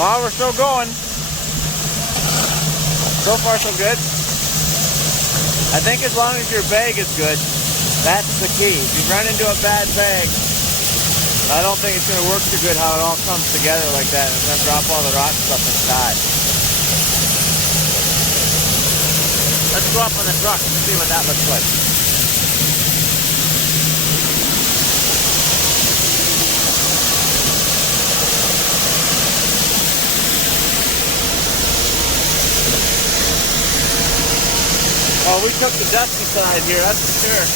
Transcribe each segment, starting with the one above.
Well, we're still going. So far, so good. I think as long as your bag is good, that's the key. If you run into a bad bag, I don't think it's going to work too good how it all comes together like that. It's going to drop all the rock stuff inside. Let's go up on the truck and see what that looks like. Oh, we took the dusty side here, that's for sure.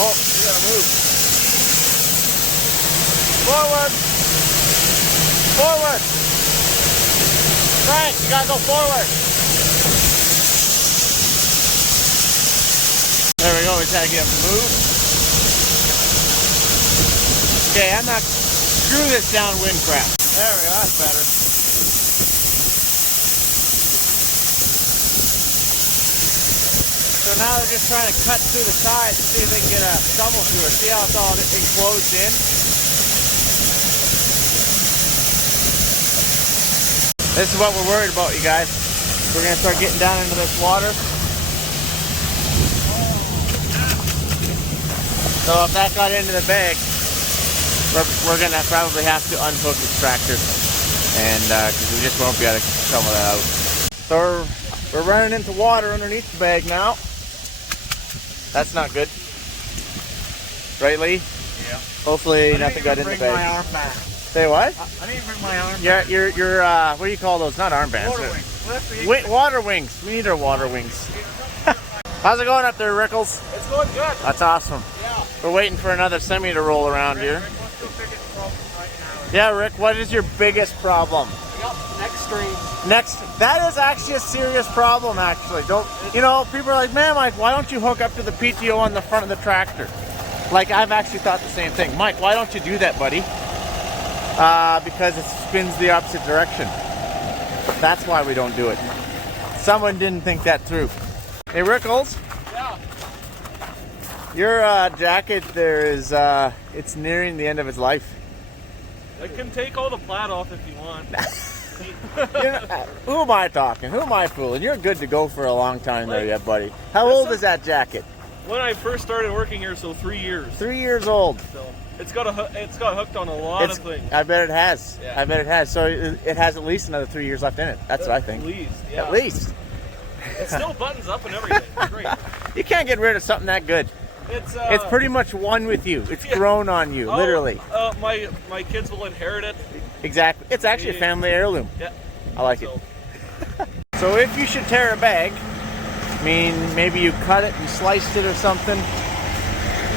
Oh, we gotta move. Forward! Forward! Frank, you gotta go forward! There we go, we gotta get him to move. Okay, I'm not... Screw this downwind crap. There we go, that's better. So now they're just trying to cut through the sides to see if they can get a shovel through it. See how it's all enclosed in? This is what we're worried about, you guys. We're going to start getting down into this water. So if that got into the bag, we're going to probably have to unhook Extractor. And because we just won't be able to shovel that out. So we're running into water underneath the bag now. That's not good. Right, Lee? Yeah. Hopefully nothing got in the bag. Bring my arm back. Say what? I need to bring my arm back. Your what do you call those? Not armbands. Water wings. Water wings. We need our water wings. How's it going up there, Rickles? It's going good. That's awesome. Yeah. We're waiting for another semi to roll around here. Rick, what's the biggest problem right now? Yeah, Rick, what is your biggest problem? That is actually a serious problem, actually. People are like, man, Mike, why don't you hook up to the PTO on the front of the tractor? Like, I've actually thought the same thing. Mike, why don't you do that, buddy? Because it spins the opposite direction. That's why we don't do it. Someone didn't think that through. Hey, Rickles? Yeah. Your jacket there is, it's nearing the end of its life. I can take all the plaid off if you want. Who am I talking? Who am I fooling? You're good to go for a long time there yet, buddy. How old is that jacket? When I first started working here, so 3 years. 3 years old. So it's got hooked on a lot of things. I bet it has. Yeah. I bet it has. So it has at least another 3 years left in it. That's what I think. At least, yeah. At least. It still buttons up and everything. It's great. You can't get rid of something that good. It's pretty much one with you. It's grown on you, literally. My kids will inherit it. Exactly. It's actually a family heirloom. Yeah. I like it. So if you should tear a bag, I mean, maybe you cut it and sliced it or something,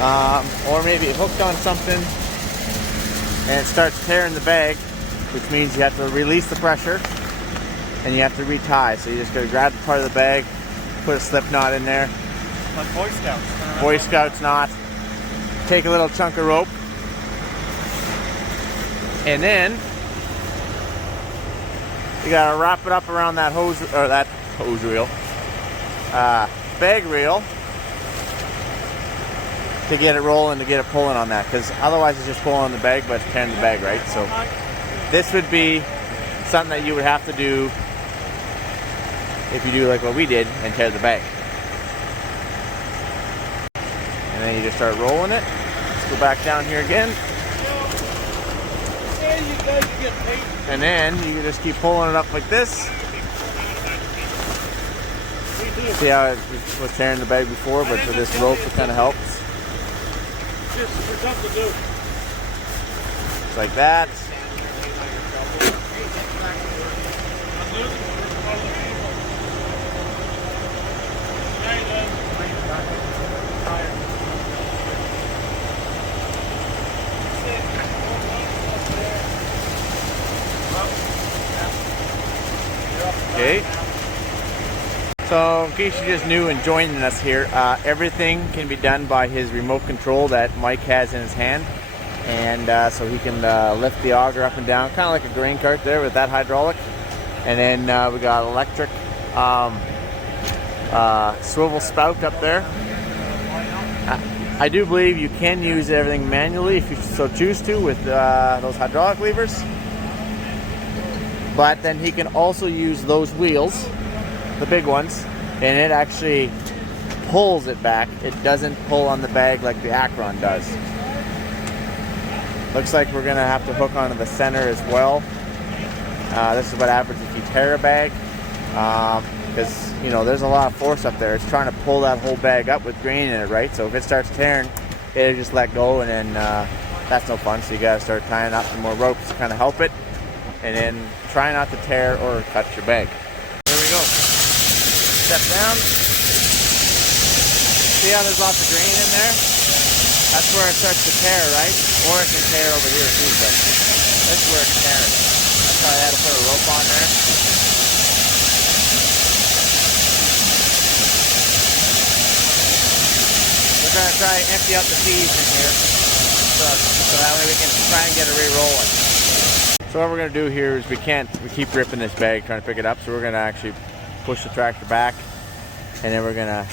or maybe it hooked on something and it starts tearing the bag, which means you have to release the pressure and you have to retie. So you just got to grab the part of the bag, put a slip knot in there. Like Boy Scouts. Boy Scouts knot. Take a little chunk of rope, and then you gotta wrap it up around that hose reel, bag reel, to get it rolling, to get it pulling on that. Because otherwise, it's just pulling on the bag, but it's tearing the bag, right? So this would be something that you would have to do if you do like what we did and tear the bag. And then you just start rolling it. Let's go back down here again. And then you just keep pulling it up like this. See how it was tearing the bag before, but for this rope it kind of helps. Just like that. Okay. So in case you're just new and joining us here, everything can be done by his remote control that Mike has in his hand. And so he can lift the auger up and down, kind of like a grain cart there with that hydraulic. And then we got electric swivel spout up there. I do believe you can use everything manually if you so choose to with those hydraulic levers. but then he can also use those wheels, the big ones, and it actually pulls it back. It doesn't pull on the bag like the Acron does. Looks like we're gonna have to hook onto the center as well. This is what happens if you tear a bag, because you know there's a lot of force up there. It's trying to pull that whole bag up with grain in it, right? So if it starts tearing, it'll just let go, and then that's no fun. So you gotta start tying up some more ropes to kind of help it, and then try not to tear or cut your bag. There we go. Step down. See how there's lots of grain in there? That's where it starts to tear, right? Or it can tear over here too, but this is where it's tearing. That's why I had to put a rope on there. We're gonna try to empty out the seeds in here, so that way we can try and get it re-rolling. So what we're gonna do here is we keep ripping this bag trying to pick it up, so we're gonna actually push the tractor back, and then we're gonna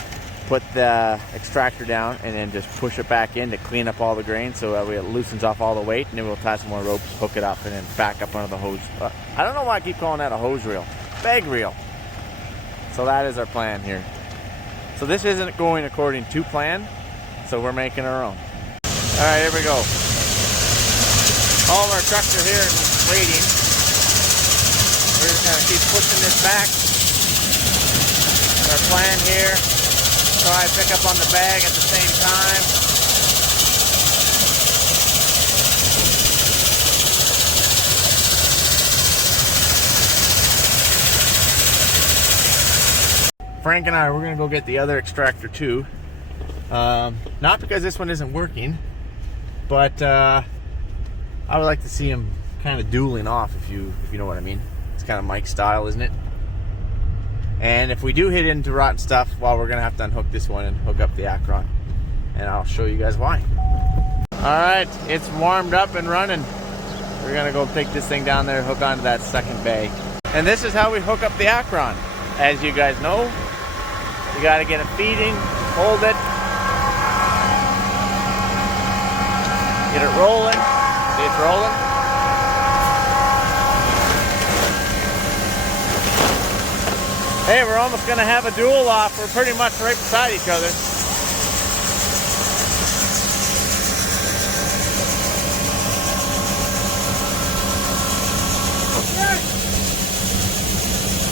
put the extractor down and then just push it back in to clean up all the grain, so that way it loosens off all the weight, and then we'll tie some more ropes, hook it up, and then back up under the hose. I don't know why I keep calling that a hose reel. Bag reel. So that is our plan here. So this isn't going according to plan, so we're making our own. Alright, here we go. All of our trucks are here and waiting. We're just gonna keep pushing this back. Our plan here. Try to pick up on the bag at the same time. Frank and I, we're gonna go get the other extractor too. Not because this one isn't working, but I would like to see him kind of dueling off, if you know what I mean. It's kind of Mike style, isn't it? And if we do hit into rotten stuff, well, we're gonna have to unhook this one and hook up the Acron, and I'll show you guys why. All right, it's warmed up and running. We're gonna go take this thing down there, hook onto that second bag, and this is how we hook up the Acron. As you guys know, you got to get it feeding, hold it, get it rolling. See, it's rolling. Hey, we're almost going to have a duel off. We're pretty much right beside each other. Okay.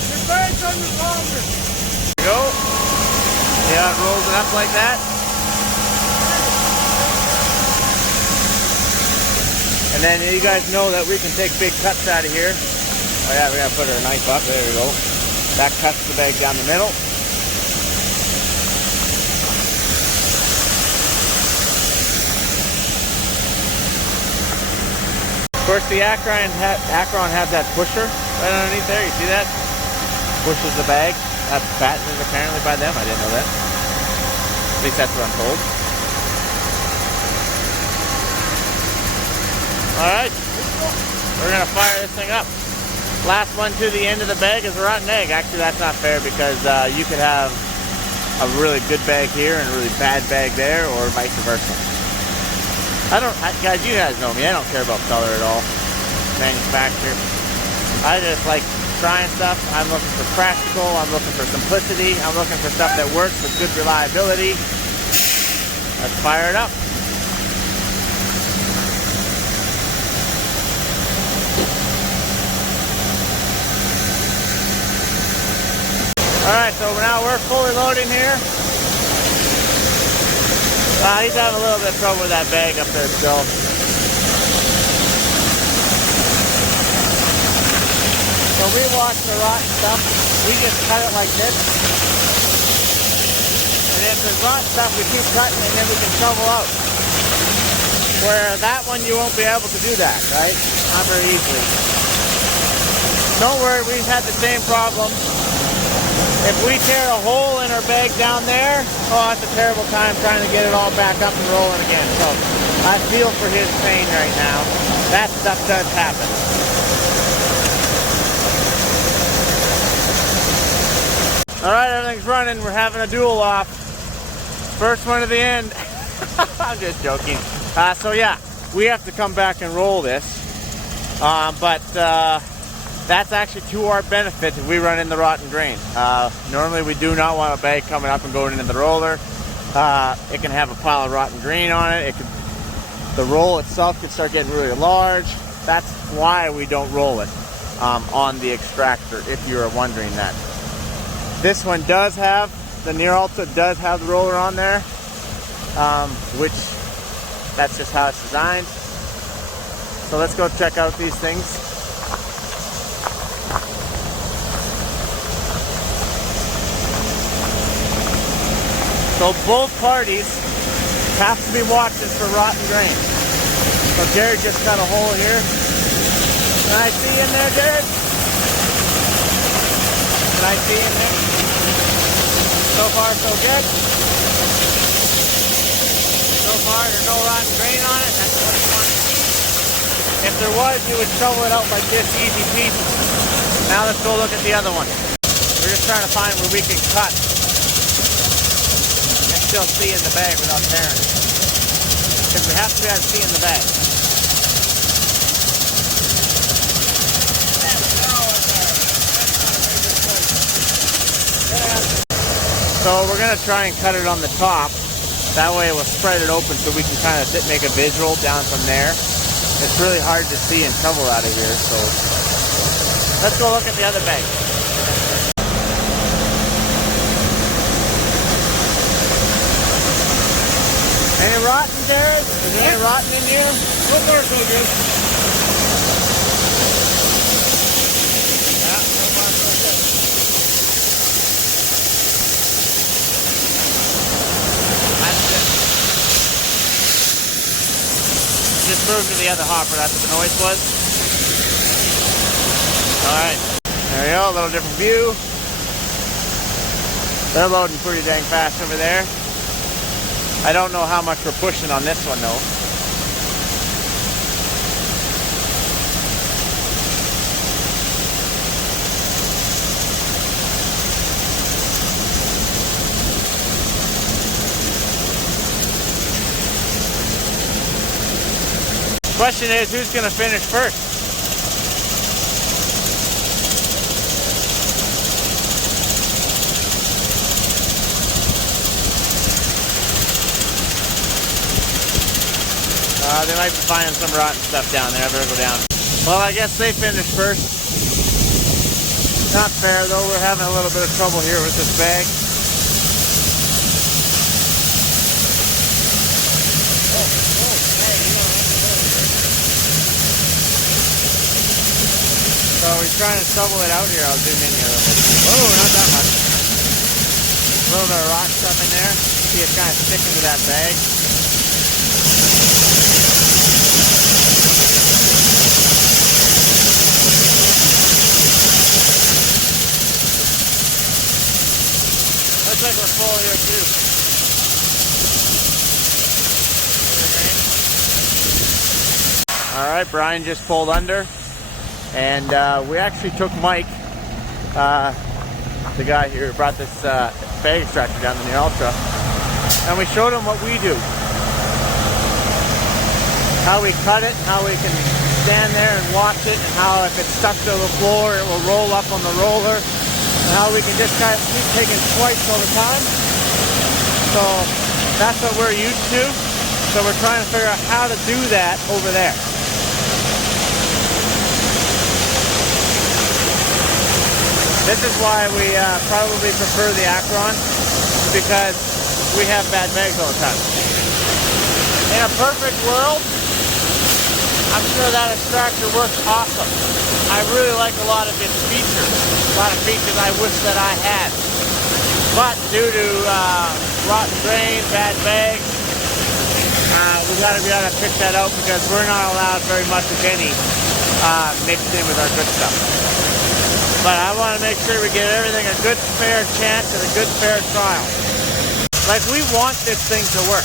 Your bag's under longer. There we go. See how it rolls it up like that? And then you guys know that we can take big cuts out of here. Oh yeah, we got to put our knife up. There we go. That cuts the bag down the middle. Of course, the Acron has that pusher right underneath there. You see that? Pushes the bag. That's patented apparently by them. I didn't know that. At least that's what I'm told. All right, we're gonna fire this thing up. Last one to the end of the bag is a rotten egg. Actually, that's not fair, because you could have a really good bag here and a really bad bag there, or vice versa. Guys, you guys know me. I don't care about color at all. Manufacturer. I just like trying stuff. I'm looking for practical. I'm looking for simplicity. I'm looking for stuff that works with good reliability. Let's fire it up. Alright, so now we're fully loading here. He's having a little bit of trouble with that bag up there still. So we watch the rotten stuff. We just cut it like this. And if there's rotten stuff, we keep cutting, and then we can shovel out. Where that one, you won't be able to do that, right? Not very easily. Don't worry, we've had the same problem. If we tear a hole in our bag down there, oh, it's a terrible time trying to get it all back up and rolling again. So I feel for his pain right now. That stuff does happen. All right, everything's running. We're having a duel off. First one to the end. I'm just joking. So yeah, we have to come back and roll this. But that's actually to our benefit if we run in the rotten grain. Normally we do not want a bag coming up and going into the roller. It can have a pile of rotten grain on it. The roll itself could start getting really large. That's why we don't roll it on the extractor, if you're wondering that. This one does have, the Near Ultra does have the roller on there, which that's just how it's designed. So let's go check out these things. So both parties have to be watching for rotten grain. So Jared just cut a hole here. Can I see in there, Jared? Can I see in there? So far, so good. So far, there's no rotten grain on it. That's what you want to see. If there was, you would shovel it out like this, easy peasy. Now let's go look at the other one. We're just trying to find where we can cut and still see in the bag without tearing it. Because we have to be able to see in the bag. So we're going to try and cut it on the top. That way we'll spread it open so we can kind of make a visual down from there. It's really hard to see and shovel out of here, so let's go look at the other bag. Any rotten, Jared? Is there any rotten in here? So far, so good. Yeah, so far so good. Just moved to the other hopper, that's what the noise was. Alright, there we go, a little different view. They're loading pretty dang fast over there. I don't know how much we're pushing on this one though. Question is, who's going to finish first? They might be finding some rotten stuff down there. I better go down. Well, I guess they finished first. Not fair though. We're having a little bit of trouble here with this bag. So we're trying to shovel it out here. I'll zoom in here a little bit. Oh, not that much. A little bit of rock stuff in there. See, it's kind of sticking to that bag. Looks like we're full here too. All right, Brian just pulled under. And we actually took Mike, the guy here who brought this bag extractor down to the Ultra, and we showed him what we do. How we cut it, how we can stand there and watch it, and how if it's stuck to the floor, it will roll up on the roller, and how we can just kind of keep taking swipes all the time. So that's what we're used to. So we're trying to figure out how to do that over there. This is why we probably prefer the Acron, because we have bad bags all the time. In a perfect world, I'm sure that extractor works awesome. I really like a lot of its features. A lot of features I wish that I had. But due to rotten grain, bad bags, we've got to be able to pick that out because we're not allowed very much of any mixed in with our good stuff. But I want to make sure we give everything a good fair chance and a good fair trial. Like, we want this thing to work.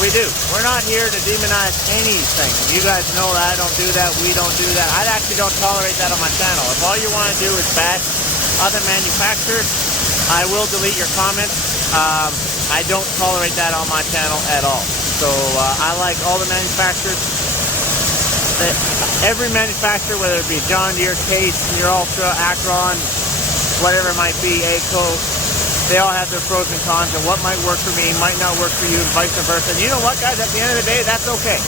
We do. We're not here to demonize anything. You guys know that I don't do that. We don't do that. I actually don't tolerate that on my channel. If all you want to do is bash other manufacturers, I will delete your comments. I don't tolerate that on my channel at all. So I like all the manufacturers every manufacturer, whether it be John Deere, Case, Near Ultra, Acron, whatever it might be, ACO, they all have their pros and cons, and what might work for me might not work for you, and vice versa. And you know what, guys? At the end of the day, that's okay.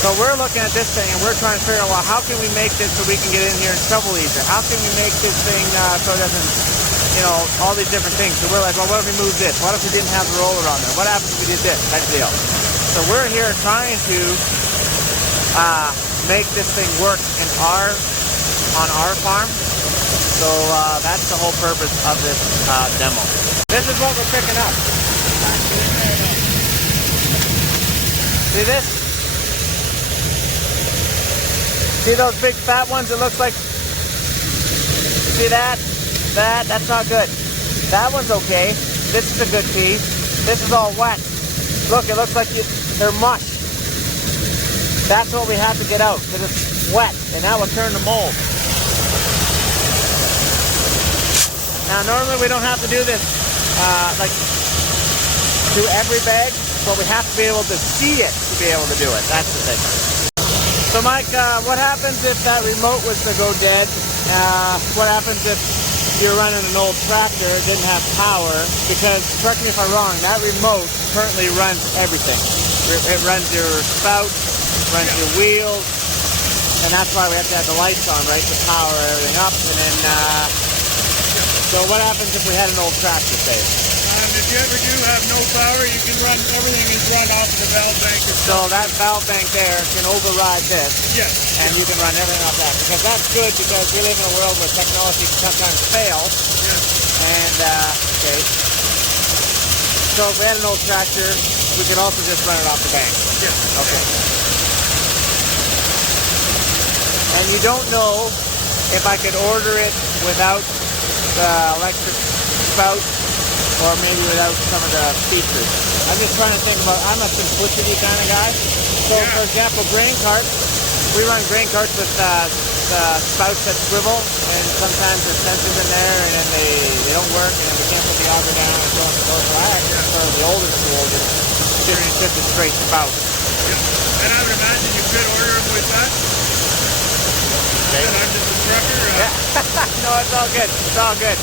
So we're looking at this thing, and we're trying to figure out, well, how can we make this so we can get in here and shovel easier? How can we make this thing so it doesn't, you know, all these different things. So we're like, well, what if we move this? What if we didn't have the roller on there? What happens if we did this? Type of deal. So we're here trying to make this thing work on our farm. So that's the whole purpose of this demo. This is what we're picking up. See this? See those big fat ones? It looks like. See that? That's not good. That one's okay. This is a good piece. This is all wet. Look, it looks like they're mush. That's what we have to get out because it's wet, and that will turn to mold. Now, normally we don't have to do this like to every bag, but we have to be able to see it to be able to do it. That's the thing. So, Mike, what happens if that remote was to go dead? What happens if you're running an old tractor, it didn't have power? Because, correct me if I'm wrong, that remote currently runs everything. It runs your spout, runs your wheels, and that's why we have to have the lights on, right, to power everything up. And then, so what happens if we had an old tractor, say? If you ever do have no power, you can run, everything is run off the valve bank. So that valve bank there can override this. Yes. And you can run everything off that. Because that's good, because we live in a world where technology can sometimes fail. Yes. And, okay. So if we had an old tractor, we could also just run it off the bank. Yes. Okay. And you don't know if I could order it without the electric spout, or maybe without some of the features. I'm just trying to think about, I'm a simplicity kind of guy. So, for example, grain carts, we run grain carts with the spouts that swivel, and sometimes there's sensors in there, and then they don't work, and then we can't put the auger down, and so on and so forth. So I actually prefer the older school, just a straight spout. Yeah. And I would imagine you could order them with that. Okay. And I'm just a trucker. Yeah. No, it's all good. It's all good.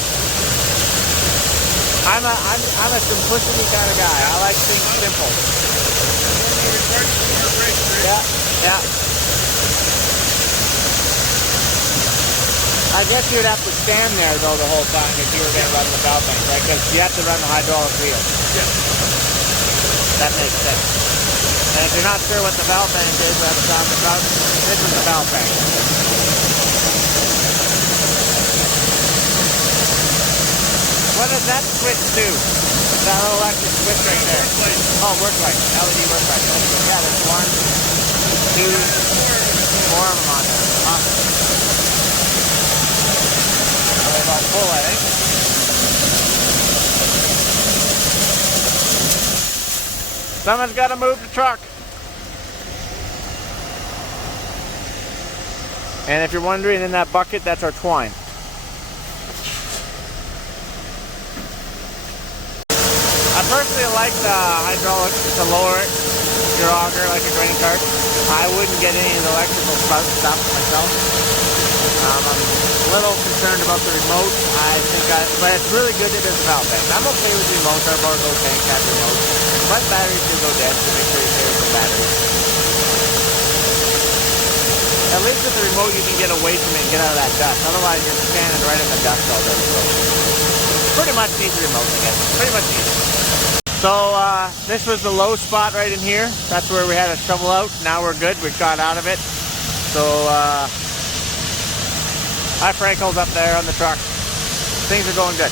I'm a simplicity kind of guy. I like things simple. Yeah. I guess you would have to stand there though the whole time if you were going to run the valve bank, right? Because you have to run the hydraulic wheel. Yeah. That makes sense. And if you're not sure what the valve bank is, we have to talk about. This is the valve bank. What does that switch do? That little electric switch right there. Oh, work light. LED work light. Yeah, there's 1, 2, 4 of them on there. They're about full, I think. Someone's got to move the truck. And if you're wondering, in that bucket, that's our twine. I personally like the hydraulics to lower it, your auger like a grain cart. I wouldn't get any of the electrical spout stuff myself. I'm a little concerned about the remote. But it's really good that there's a valve bank. I'm okay with the remote. Our Borgo tank has remote. But batteries do go dead, so make sure you save the batteries. At least with the remote you can get away from it and get out of that dust. Otherwise you're standing right in the dust all day. So pretty much needs a remote, I guess. Pretty much needs it. So this was the low spot right in here. That's where we had a shovel out. Now we're good. We've got out of it. So hi Frankel's up there on the truck. Things are going good.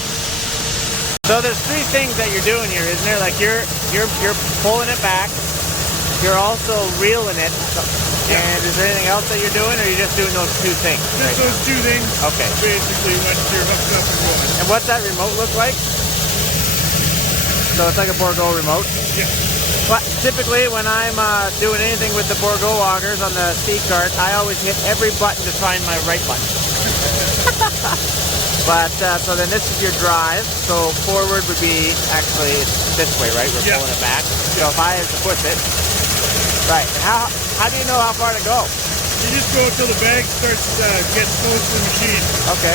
So there's 3 things that you're doing here, isn't there? Like you're pulling it back. You're also reeling it. And is there anything else that you're doing, or are you just doing those 2 things? Just those 2 things. Okay. Basically, when you're hooked up and going. And what's that remote look like? So it's like a Borgo remote? Yeah. But typically when I'm doing anything with the Borgo augers on the C cart, I always hit every button to find my right button. But, so then this is your drive. So forward would be, actually, it's this way, right? We're pulling it back. So if I have to push it, right. How how do you know how far to go? You just go until the bag starts gets close to the machine. Okay.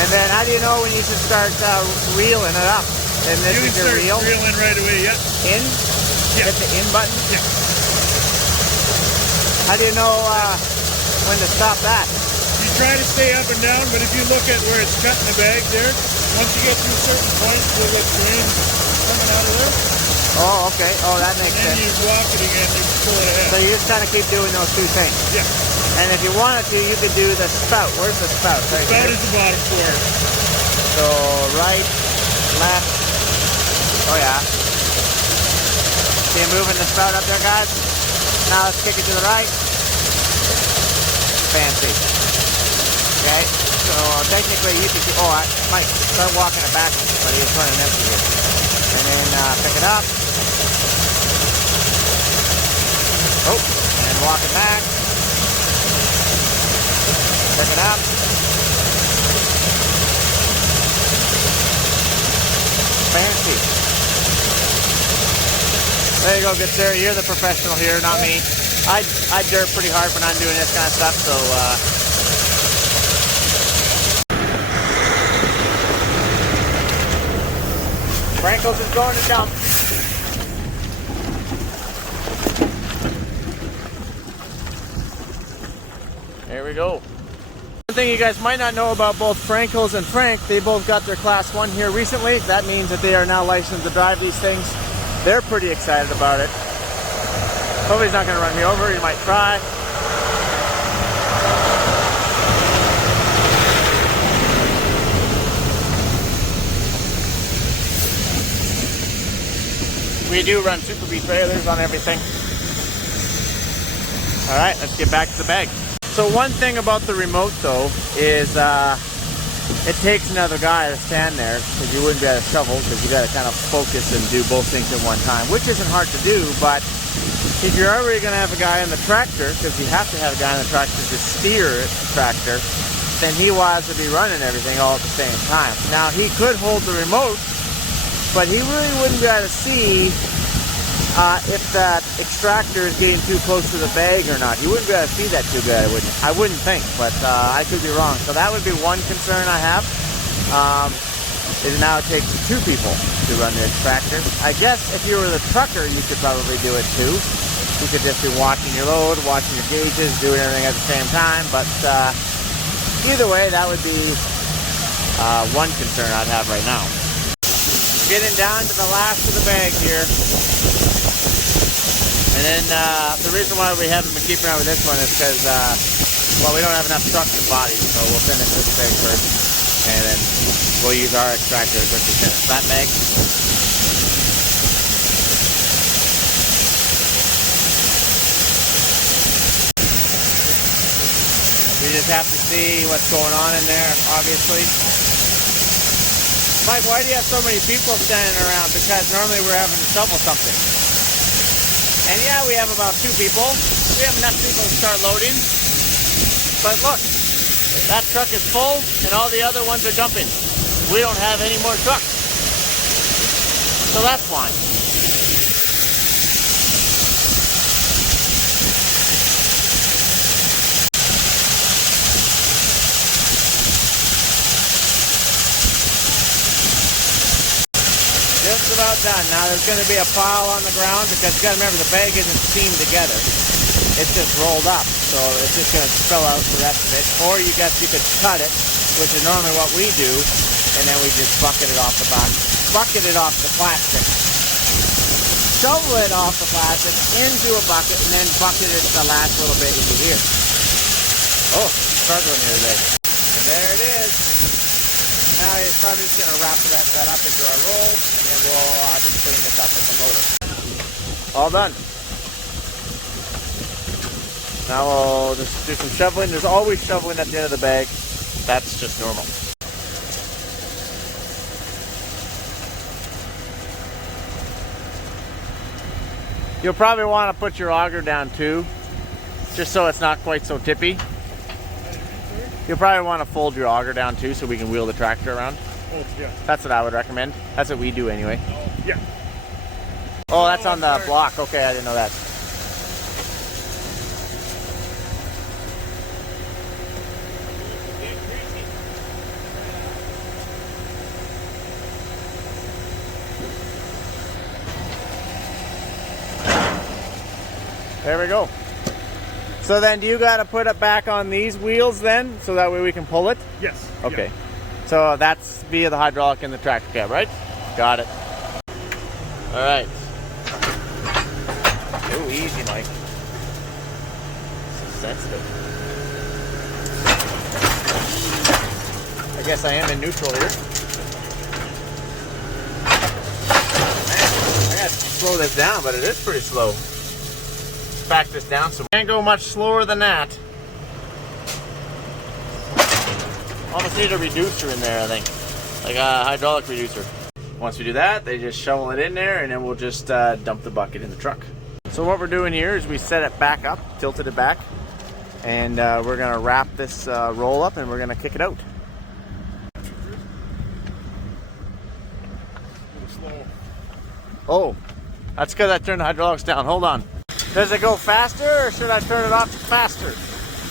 And then how do you know when you should start reeling it up? And this You is can your start reel? reeling right away, yeah. In? Yeah. Hit the in button? Yeah. How do you know when to stop that? You try to stay up and down, but if you look at where it's cutting the bag there, once you get to a certain point, you'll get grain coming out of there. Oh, okay. Oh, that makes And then sense. you walk it again, you pull it ahead. So you just kind of keep doing those two things. Yeah. And if you wanted to, you could do the spout. Where's the spout? Right Spout here. is the bottom corner. So right, left. Oh yeah. See you moving the spout up there, guys? Now let's kick it to the right. Fancy. Okay. So technically you could. Oh, I might start walking it backwards, but he was running empty here. And then pick it up. Oh, and walk it back. Pick it up. Fancy. There you go, good sir. You're the professional here, not me. I dirt pretty hard when I'm doing this kind of stuff, so Frankel's is going to dump. There we go. One thing you guys might not know about both Frankel's and Frank, they both got their class 1 here recently. That means that they are now licensed to drive these things. They're pretty excited about it. Hope he's not going to run me over. He might try. We do run Super B trailers on everything. All right, let's get back to the bag. So one thing about the remote though is it takes another guy to stand there because you wouldn't be able to shovel because you got to kind of focus and do both things at one time, which isn't hard to do. But if you're already going to have a guy in the tractor, because you have to have a guy in the tractor to steer the tractor, then he wants to be running everything all at the same time. Now he could hold the remote, but he really wouldn't be able to see if that extractor is getting too close to the bag or not. He wouldn't be able to see that too good, I wouldn't think, but I could be wrong. So that would be one concern I have. Is now it takes 2 people to run the extractor. I guess if you were the trucker, you could probably do it too. You could just be watching your load, watching your gauges, doing everything at the same time. But either way, that would be one concern I'd have right now. Getting down to the last of the bag here. And then the reason why we haven't been keeping around with this one is because, well, we don't have enough trucks and bodies, so we'll finish this bag first. And then we'll use our extractor as quickly as we finish that bag. We just have to see what's going on in there, obviously. Mike, why do you have so many people standing around? Because normally we're having to shovel something. And yeah, we have about 2 people. We have enough people to start loading. But look, that truck is full and all the other ones are dumping. We don't have any more trucks. So that's fine. Just about done. Now there's going to be a pile on the ground because you got to remember the bag isn't seamed together. It's just rolled up, so it's just going to spill out the rest of it. Or you could cut it, which is normally what we do, and then we just bucket it off the box, bucket it off the plastic, shovel it off the plastic into a bucket, and then bucket it the last little bit into here. Oh, struggling here today. And there it is. Now he's probably just going to wrap the rest of that up into our roll, and then we'll just clean this up with the loader. All done. Now we'll just do some shoveling. There's always shoveling at the end of the bag. That's just normal. You'll probably want to put your auger down too, just so it's not quite so tippy. You'll probably want to fold your auger down too so we can wheel the tractor around. Oh, yeah. That's what I would recommend. That's what we do anyway. Yeah. Oh, that's on the block. Okay, I didn't know that. There we go. So then do you got to put it back on these wheels then, so that way we can pull it? Yes. Okay. Yeah. So that's via the hydraulic in the tractor cab, right? Got it. All right. Oh, easy, Mike. This is sensitive. I guess I am in neutral here. Man, I gotta slow this down, but it is pretty slow. Back this down some. Can't go much slower than that. Almost need a reducer in there, I think. Like a hydraulic reducer. Once we do that, they just shovel it in there and then we'll just dump the bucket in the truck. So what we're doing here is we set it back up, tilted it back, and we're gonna wrap this roll up and we're gonna kick it out. Oh, that's because I turned the hydraulics down. Hold on. Does it go faster or should I turn it off faster?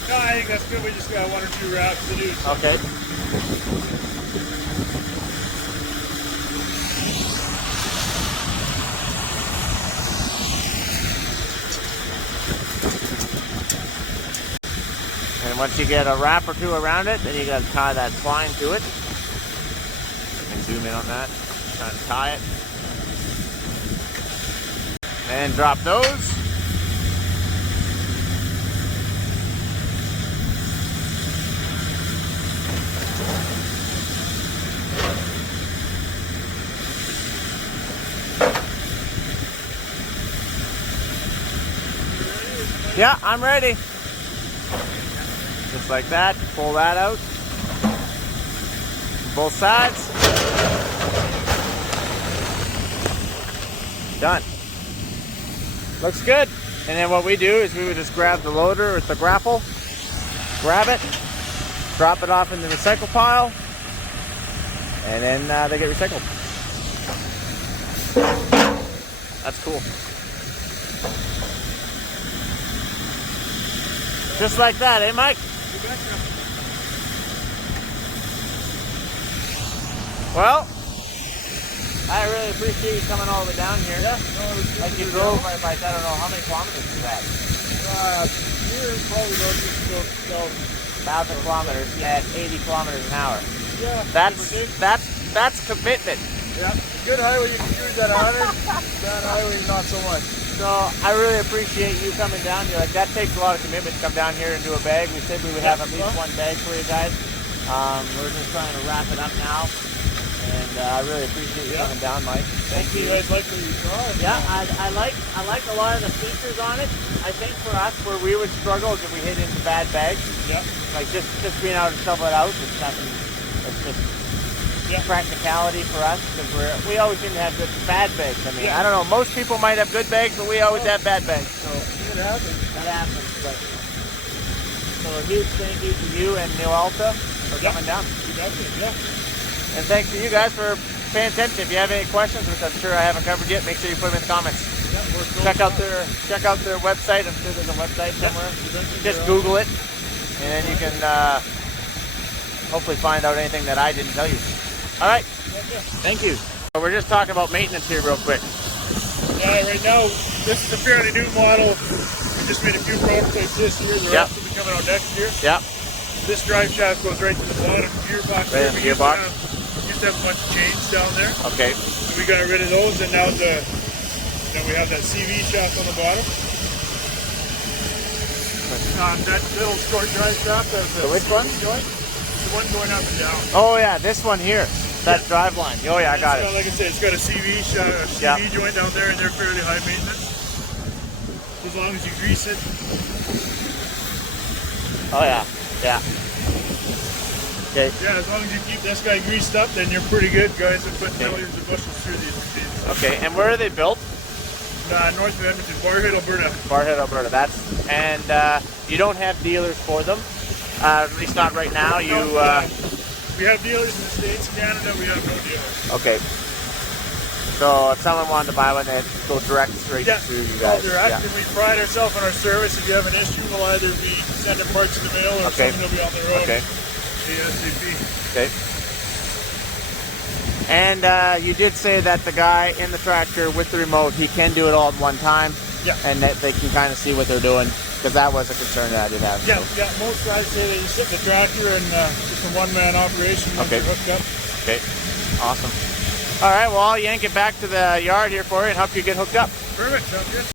No, I think that's good. We just got 1 or 2 wraps to do. Okay. And once you get a wrap or two around it, then you got to tie that twine to it. You can zoom in on that. Trying to tie it. And drop those. Yeah, I'm ready. Just like that, pull that out. Both sides. Done. Looks good. And then what we do is we would just grab the loader with the grapple, grab it, drop it off in the recycle pile, and then they get recycled. That's cool. Just like that, eh, Mike? You betcha. Well, I really appreciate you coming all the way down here. Yeah, no, it was Like you drove by, I don't know how many kilometers is that? Here, probably about just about 1,000 kilometers. Yeah, at 80 kilometers an hour. yeah. That's commitment. Yeah. Good highway you can use at 100. Bad highway, not so much. So I really appreciate you coming down here. Like that takes a lot of commitment to come down here and do a bag. We said we would have at least one bag for you guys. We're just trying to wrap it up now. And I really appreciate you coming down, Mike. Thank you. You guys like what you saw? Yeah, I like a lot of the features on it. I think for us, where we would struggle is if we hit into bad bags. Yeah. Like just being able to shovel it out, it's nothing. It's just practicality for us because we always seem to have good bad bags. I mean, I don't know. Most people might have good bags, but we always have bad bags. So It happens. that happens. But so a huge thank you to you and New Alta for coming down. You betcha, yeah. And thanks to you guys for paying attention. If you have any questions, which I'm sure I haven't covered yet, make sure you put them in the comments. Yeah, Check out their website. I'm sure there's a website somewhere. Just Google it, and then you can hopefully find out anything that I didn't tell you. All right. Thank you. We're just talking about maintenance here real quick. Yeah, right now, this is a fairly new model. We just made a few prototypes this year. The rest will be coming out next year. Yep. This drive shaft goes right to the bottom gearbox. Right in the gearbox. We used to have a bunch of chains down there. Okay. So we got rid of those, and now we have that CV shaft on the bottom. That little short drive shaft has a which one? joint. The one going up and down. Oh yeah, this one here. That drive line. Oh yeah, I got it. Like I said, it's got a CV joint down there, and they're fairly high maintenance. As long as you grease it. Oh yeah. Yeah. Okay. Yeah, as long as you keep this guy greased up, then you're pretty good, guys. And put millions of bushels through these machines. Okay, and where are they built? North of Edmonton, Barhead, Alberta. Barhead, Alberta. And you don't have dealers for them, at least not right now. We have dealers in the States, Canada. We have no dealers. Okay. So if someone wanted to buy one, they'd go direct straight to you guys. Direct, and we pride ourselves on our service. If you have an issue, we'll either be sending parts in the mail or someone will be on the road. Okay. ASAP. Okay. And you did say that the guy in the tractor with the remote, he can do it all at one time. Yeah. and that they can kind of see what they're doing, because that was a concern that I did have. Yeah, So. yeah. Most guys say they just sit in the tractor and just a one-man operation once Okay. they're hooked up. Okay, awesome. All right, well, I'll yank it back to the yard here for you and help you get hooked up. Perfect. Sounds good.